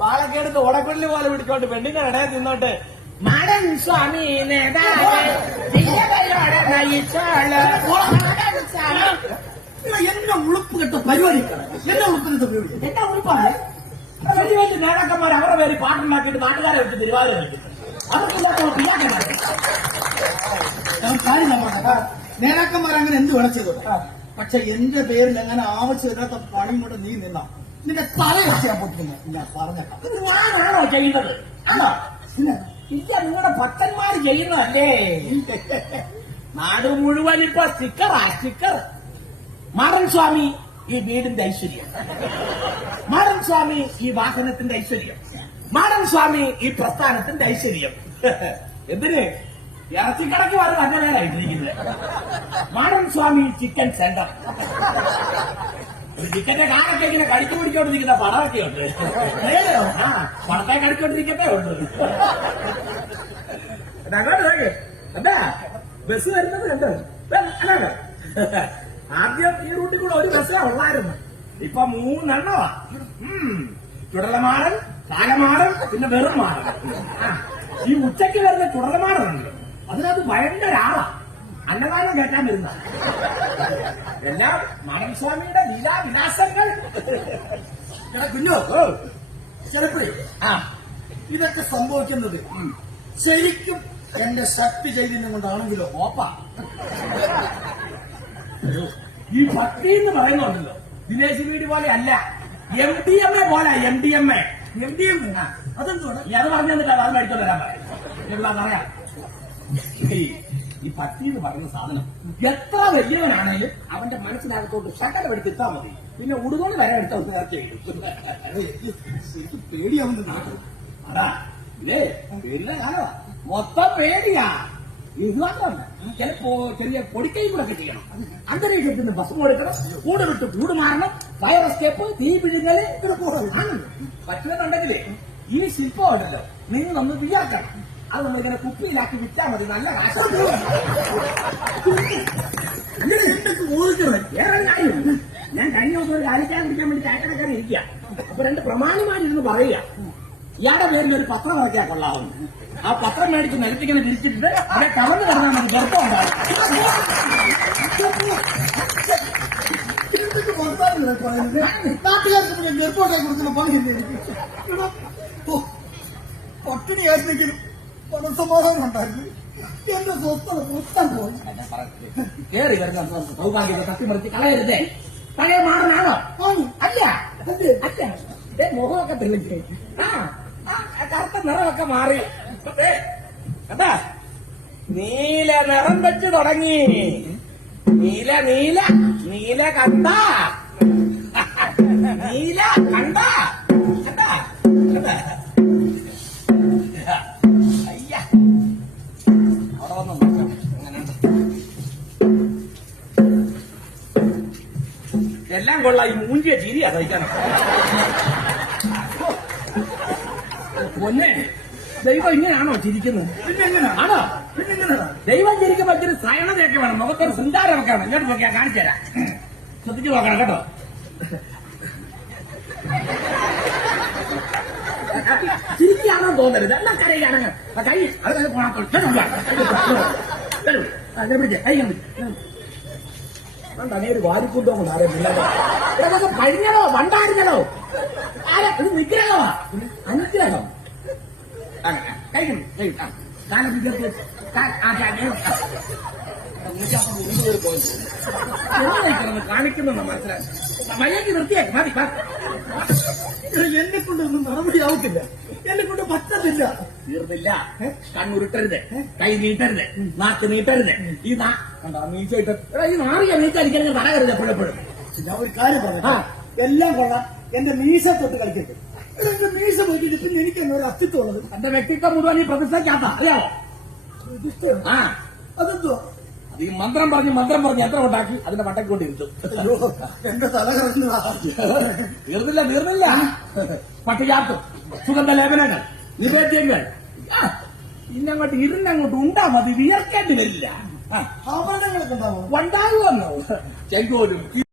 പാലക്കേടുത്ത് ഓടക്കൊള്ളി പോലെ പിടിച്ചോണ്ട് പെണ്ണിന്റെ ഇടയെ തിന്നോട്ടെ മടൻ സ്വാമി എന്നെ ഉളുപ്പ് കെട്ട പരിപാടി എന്നെ ഉളുപ്പ് കെട്ട പരിപാടി എന്റെ ഉളുപ്പാണ്? വലിയ വലിയ നേതാക്കന്മാർ അവരുടെ പേര് പാട്ടുണ്ടാക്കിയിട്ട് നാട്ടുകാരെ വെച്ച് തിരുവാതിര കളിക്കുന്നു അവർക്കില്ലാത്ത പിള്ളാക്കന്മാർ ഞാൻ കാര്യം പറഞ്ഞ നേതാക്കന്മാർ അങ്ങനെ എന്ത് വേണം ചെയ്തു പക്ഷെ എന്റെ പേരിൽ അങ്ങനെ ആവശ്യമില്ലാത്ത പണി കൊണ്ട് നീ നിന്ന? നിന്റെ തല വെച്ച് ഞാൻ പൊട്ടിക്കുന്നു. ഞാൻ പറഞ്ഞേക്കാം. ഇത് ഞാനാണോ ചെയ്യുന്നത്? ആണോ? പിന്നെ ഇല്ല നിങ്ങളുടെ ഭക്തന്മാർ ചെയ്യുന്നതല്ലേ? നാട് മുഴുവൻ ഇപ്പൊ സ്റ്റിക്കറാ സ്റ്റിക്കർ. മാടൻ സ്വാമി ഈ വീടിന്റെ ഐശ്വര്യം. മാടൻ സ്വാമി ഈ വാഹനത്തിന്റെ ഐശ്വര്യം. മാടൻ സ്വാമി ഈ പ്രസ്ഥാനത്തിന്റെ ഐശ്വര്യം. എന്തിന്? ഇറച്ചിക്കടക്ക് വരെ അങ്ങനെയാണ് ഇട്ടിരിക്കുന്നത്. മാടൻ സ്വാമി ചിക്കൻ സെന്റർ ചിക്കന്റെ കാലൊക്കെ ഇങ്ങനെ കടിച്ചു പിടിച്ചോണ്ടിരിക്കുന്ന പടമൊക്കെ ഉണ്ട്. ആ പടത്തെ കടിച്ചോണ്ടിരിക്കത്തേ ഉണ്ട് അങ്ങോട്ട്. എന്താ? ബസ് വരുന്നത് കണ്ടോ? അല്ല. ആദ്യം ഈ റൂട്ടിൽ കൂടെ ഒരു ബസ്സേ ഉള്ളായിരുന്നു. ഇപ്പൊ മൂന്നെണ്ണമാ. ചുടലമാടൻ കാലമാടൻ പിന്നെ വെറും മാടൻ. ഈ ഉച്ചയ്ക്ക് വരുന്ന ചുടലമാടനുണ്ട്. അതിനകത്ത് ഭയങ്കര ആളാ. അന്നദാനം കേട്ടാൻ വരുന്ന. എല്ലാം മാനസ്വാമിയുടെ ലീലാവിലാസങ്ങൾ. കുഞ്ഞോ ചെറുപ്പേ ആ. ഇതൊക്കെ സംഭവിക്കുന്നത് ശരിക്കും എന്റെ ശക്തി ചൈതന്യം കൊണ്ടാണെങ്കിലോ ഓപ്പ. ഈ ഭക്തി എന്ന് പറയുന്നുണ്ടല്ലോ. ദിനേശ് വീട് പോലെ അല്ല. എം ഡി എം എ പോലെ M D M A M D M അതെന്തോടാ നീ അത് പറഞ്ഞു തന്നിട്ട് അത് മേടിച്ചോണ്ട് വരാൻ പറയാം. ഈ- പട്ടി എന്ന് പറയുന്ന സാധനം എത്ര വലിയവനാണെങ്കിലും അവന്റെ മനസ്സിനകത്തോട്ട് ശകലം എടുത്ത് ഇട്ടാ മതി. പിന്നെ ഉടുകൊണ്ട് വരെ എടുത്ത നേർച്ച ചെയ്യും എനിക്ക് പേടിയാവുന്നത് നാട്ടിൽ. അതാ ഇതേ പേരിലെ കാലമാ മൊത്തം പേടിയാ. ഇത് മാത്രമല്ല ചിലപ്പോ ചെറിയ പൊടിക്കൈ കൂടെ ഒക്കെ ചെയ്യണം അന്തരീക്ഷത്തിൽ നിന്ന് ഭസ്മം എടുക്കണം കൂട് വിട്ട് കൂട് മാറണം ഫയർ എസ്കേപ്പ് തീ പിടിഞ്ഞൽ പറ്റുമെന്നുണ്ടെങ്കിലേ ഈ ശില്പം ഉണ്ടല്ലോ നിങ്ങൾ ഒന്ന് വിചാരിക്കണം. അത് നമ്മൾ ഇങ്ങനെ കുപ്പിയിലാക്കി വിറ്റാൽ മതി. നല്ല കാശാണ് വേറെ ഞാൻ കഴിഞ്ഞ ദിവസം ഒരു കാലിക്കാൻ വേണ്ടി ചായക്കടക്കാരൻ ഇരിക്കുക അപ്പൊ രണ്ട് പ്രമാണിമാരിരുന്ന് പറയുക. ഇയാളുടെ പേരിൽ ഒരു പത്രം ഇറക്കിയാൽ കൊള്ളാവുന്നു ആ പത്രം മേടിച്ച് നിലത്തിങ്ങനെ വിരിച്ചിട്ടുണ്ട് അവിടെ കവർന്ന് കിടന്നാൽ മതി. ഗർഭം ഉണ്ടാവും. നാട്ടുകാർക്ക് ഗർഭം ഗർഭോട്ടായി കൊടുക്കുന്ന പണിയില്ലേ എനിക്ക് എടാ, ഉണ്ടായിരുന്നു. എന്റെ സ്വസ്ഥത മൊത്തം പോയി. കേറി വരുന്ന സൗഭാഗ്യം തട്ടിമറിച്ച് കളയരുതേ. പഴയ മാറനാണോ ആണ്. അല്ല. മുഖമൊക്കെ തെളിഞ്ഞ്. ആ കറുത്ത നിറമൊക്കെ മാറി. നീല നിറം വെച്ച് തുടങ്ങി. നീല നീല നീല കണ്ട? നീല കണ്ടാ? എല്ലാം കൊള്ളാം. ഈ മൂഞ്ചിയ ചിരിയാ സഹിക്കാനോ പൊന്നെ ദൈവം ഇങ്ങനെയാണോ ചിരിക്കുന്നത്? ആണോ? ദൈവം ചിരിക്കുമ്പോ ഇച്ചിരി സയണതയൊക്കെ വേണം. നമുക്കൊരു ശൃംഗാരമൊക്കെ വേണം. ഇങ്ങോട്ട് നോക്കിയാ കാണിച്ചു തരാം. ശ്രദ്ധിച്ചു നോക്കണം കേട്ടോ. ചിരിക്കാണോ തോന്നരുത്. എല്ലാം കരയുകയാണെങ്കിൽ ആ കൈ അത് പോണാത്തോളൂ. പിടിച്ചേ. കൈ പിടിച്ചു. വേണ്ട, നീ ഒരു വാരിക്കൂട്ടോ കൊണ്ട് ആരെ ഇല്ലാതെ ഇതൊക്കെ കഴിഞ്ഞതോ വണ്ടായിരുന്നതോ ആരെ ഇത് നിഗ്രഹമാ അനുഗ്രഹം ആ, ആ, കൈ കൊണ്ട്, കൈ കൊണ്ട്. ആ, കാലം ഇതൊക്കെ കാ- ആ, കാ- ആ, ആ. നൂറ്റമ്പത് ഇരുപത് പേര് പോയി. എന്തായി കിടന്ന് കാണിക്കുന്നുണ്ടോ മനസ്സിലായി മര്യാദ നിർത്തിയേക്ക് മതി വാ. എന്നെ കൊണ്ടൊന്നും നടപടിയാവത്തില്ല. എന്നെ കൊണ്ട് പറ്റത്തില്ല. തീർന്നില്ല. കണ്ണുരുട്ടരുത്. കൈ നീട്ടരുത്. നാക്ക് നീട്ടരുത്. ഈ നാ കണ്ടോ? നീച്ച ഇട്ട് എടാ, ഈ നാറിയ നീച്ചടിക്കാൻ തടകരുത് എപ്പോഴെപ്പോഴും ഞാൻ ഒരു കാര്യം. പറഞ്ഞു എല്ലാം കൊള്ളാം. എന്റെ മീശ തൊട്ട് കളിക്കട്ടെ എന്റെ മീശ പോയിട്ട് പിന്നെ എനിക്ക് തന്നെ ഒരു അസ്തിത്വം ഉള്ളത്? എന്റെ വ്യക്തിത്വം മുഴുവൻ ഈ പ്രതിസ്ഥാക്കാത്ത അറിയാമോ ഇതിഷ്ടം. ആ. അതെന്തോ അത് ഈ മന്ത്രം പറഞ്ഞ് മന്ത്രം പറഞ്ഞ് എത്ര ഉണ്ടാക്കി അതിന്റെ വട്ടക്ക് കൊണ്ടിരുത്തും അയ്യോ, എന്റെ തല തീർന്നില്ല തീർന്നില്ല പട്ടികാത്തും. സുഗന്ധ ലേപനങ്ങൾ നിവേദ്യങ്ങൾ ഇന്നങ്ങോട്ട് ഇരുന്നങ്ങോട്ട് ഉണ്ടാ മതി വിയർക്കേണ്ടി വരില്ല ആഭരണങ്ങളൊക്കെ ഉണ്ടാവും? ഉണ്ടാകുമല്ലോ ചെങ്കോലും